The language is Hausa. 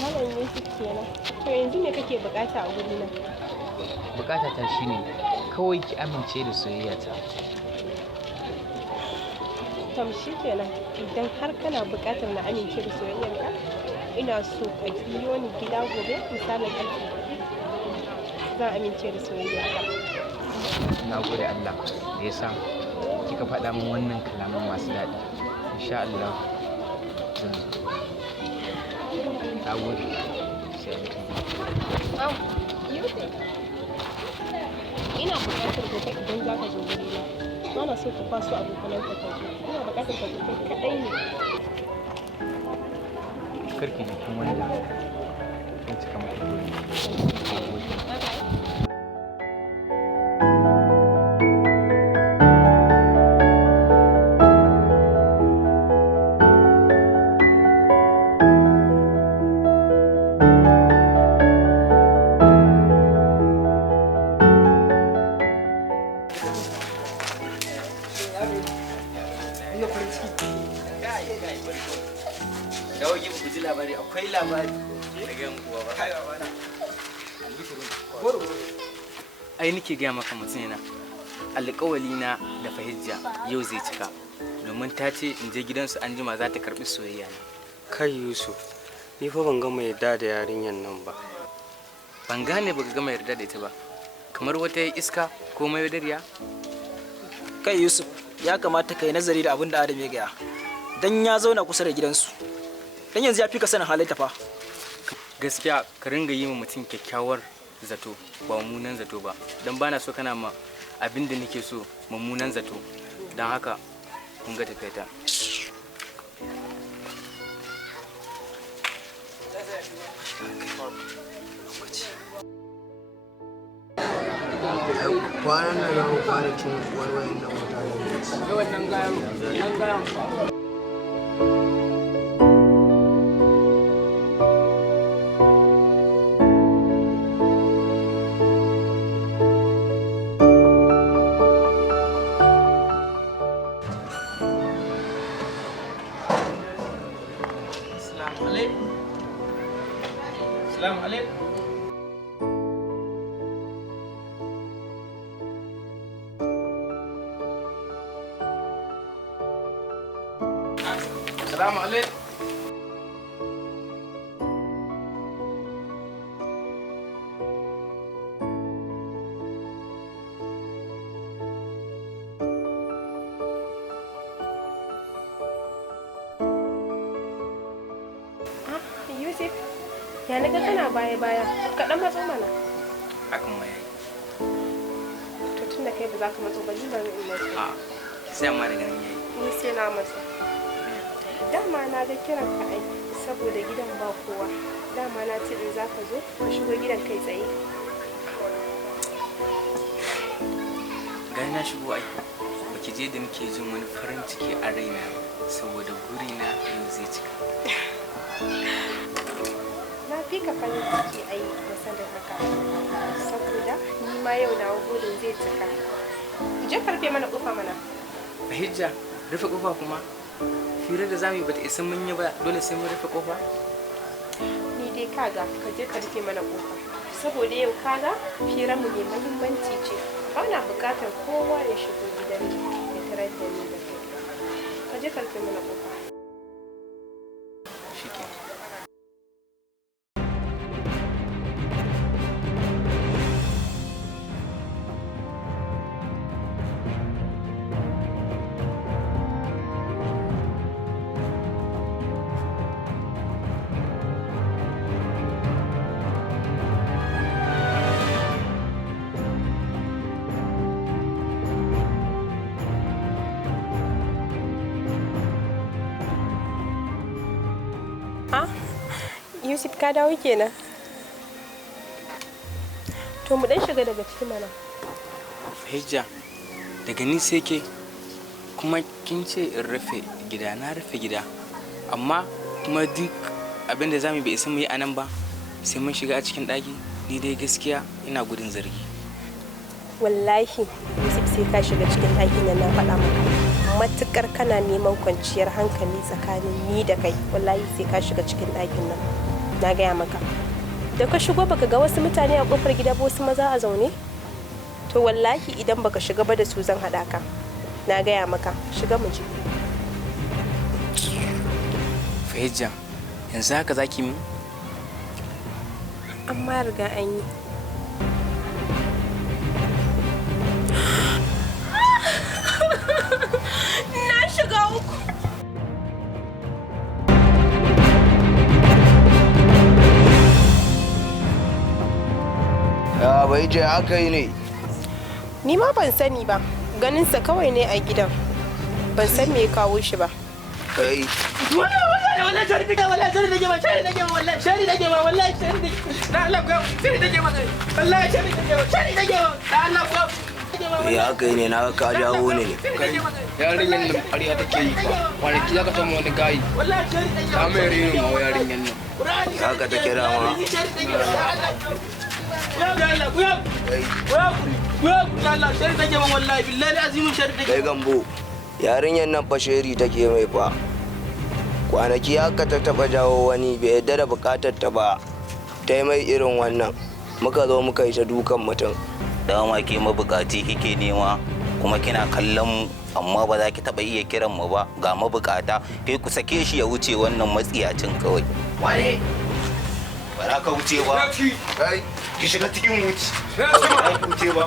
Malam Yusuf kenan. To yanzu me kake bukata a gurina? Bukata ta shine kawai ki amince da soyayya ta. Tam shi kenan. Idan har kana bukatar na amince da soyayyarka, ina so ka biyo ni gida gobe misalin ƙarfe 4. Zan amince da soyayyarka. Na gode Allah da ya sa kika faɗa min wannan kalaman masu daɗi. Insha Allah zan zo. Na gode. Sai Au, Yusuf. Ina buƙatar gobe idan za ka zo wurina. Ba na so ka kwaso abokananka ka zo. Ina buƙatar ka zo kai kaɗai ne. Karki jikin wanda zan cika mata dole. Na gode. Akwai labari daga yan uwa ba. Ai nake gaya maka mutum yana alƙawali na da Fahijja yau zai cika domin ta ce in je gidansu an jima za ta karɓi soyayya na. Kai Yusuf, ni fa ban gama yarda da yarinyar nan ba. Ban gane baka gama yarda da ita ba. Kamar wata iska ko mayaudariya? Kai Yusuf, ya kamata ka yi nazari da abin da Adam ya gaya. Dan ya zauna kusa da gidansu. Dan yanzu ya fi ka sanin halatta fa. Gaskiya ka ringa yi wa mutum kyakkyawar zato ba mummunan zato ba. Dan bana so kana ma abin da nake so mummunan zato. Dan haka kun ga tafiyata. Kwanan nan za mu fara cin wani wayan da mutane. Wannan gayan fa. Assalamu alaikum. Assalamu alaikum. Yusuf, ya naga kana baya-baya, kaɗan matso mana. Hakan ma yayi. To tun da kai ba za ka matso ba, ni bari in matso. A sai amma daga nan yayi. Ni sai na matso. Dama na ga kiran ka ai, saboda gidan ba kowa. Dama na ce in za ka zo, ka shigo gidan kai tsaye. Gani na shigo ai. Baki je da nake jin wani farin ciki a raina saboda gurina yau zai cika. Na fi ka farin ciki ai masanin haka. Saboda ni ma yau nawa burin zai cika. Je karfe mana kofa mana. Fahijja, rufe kofa kuma? Firar da zamu yi bata isa mun yi ba, dole sai mun rufe kofa? Ni dai kaga ka je ka rufe mana kofa. Saboda yau kaga firar mu mai muhimmanci ce. Ba na bukatar kowa ya shigo gidan ya tarar da ni da kai. Ka je ka rufe mana kofa. Shikenan. Yusuf ka dawo kenan. To mu dan shiga daga cikin mana. Fahijja, daga ni sai ke kuma kin ce in rufe gida, na rufe gida. Amma kuma duk abin da zamu bai isa mu yi anan ba, sai mun shiga a cikin ɗaki. Ni dai gaskiya ina gudun zargi. Wallahi Yusuf sai ka shiga cikin ɗakin nan na faɗa maka. matukar kana neman kwanciyar hankali tsakanin ni da kai wallahi sai ka shiga cikin ɗakin nan na gaya maka da ka shigo baka ga wasu mutane a kofar gida ba wasu maza a zaune to wallahi idan baka shiga ba da su zan haɗa ka na gaya maka shiga mu je. Fahijja yanzu haka zaki min? Amma riga an yi. Na shiga uku. Ya bai je aka yi ne. Ni ma ban sani ba, ganinsa kawai ne a gidan. Ban san me ya kawo shi ba. Kai. wallahi shari take wallahi shari take ma shari take ma wallahi shari take ma wallahi shari take na Allah ko shari take ma wallahi shari take ma shari take ma da Allah ko Ya kai ne na ka jawo ne. Yarinyar nan ƙarya take yi fa. Kwanaki za ka samu wani gayi. wallahi shari take Ta mai rinin ma yarinyar nan. Haka ta kira ma. ya Allah ku ya Allah shari take ma wallahi billahi azimin shari take Kai gambo. Yarinyar nan fa sheri take mai fa. Kwanaki haka ta taba jawo wani bai yadda da bukatar ta ba. Ta yi mai irin wannan. Muka zo muka yi ta dukan mutum. Dama ke mabukaci kike nema kuma kina kallon mu amma ba za ki taba iya kiran mu ba ga mabukata kai ku sake shi ya wuce wannan matsiyacin kawai. Wane? Ba za ka wuce ba. Kai, Ki shiga cikin wuce. Ba za ka wuce ba.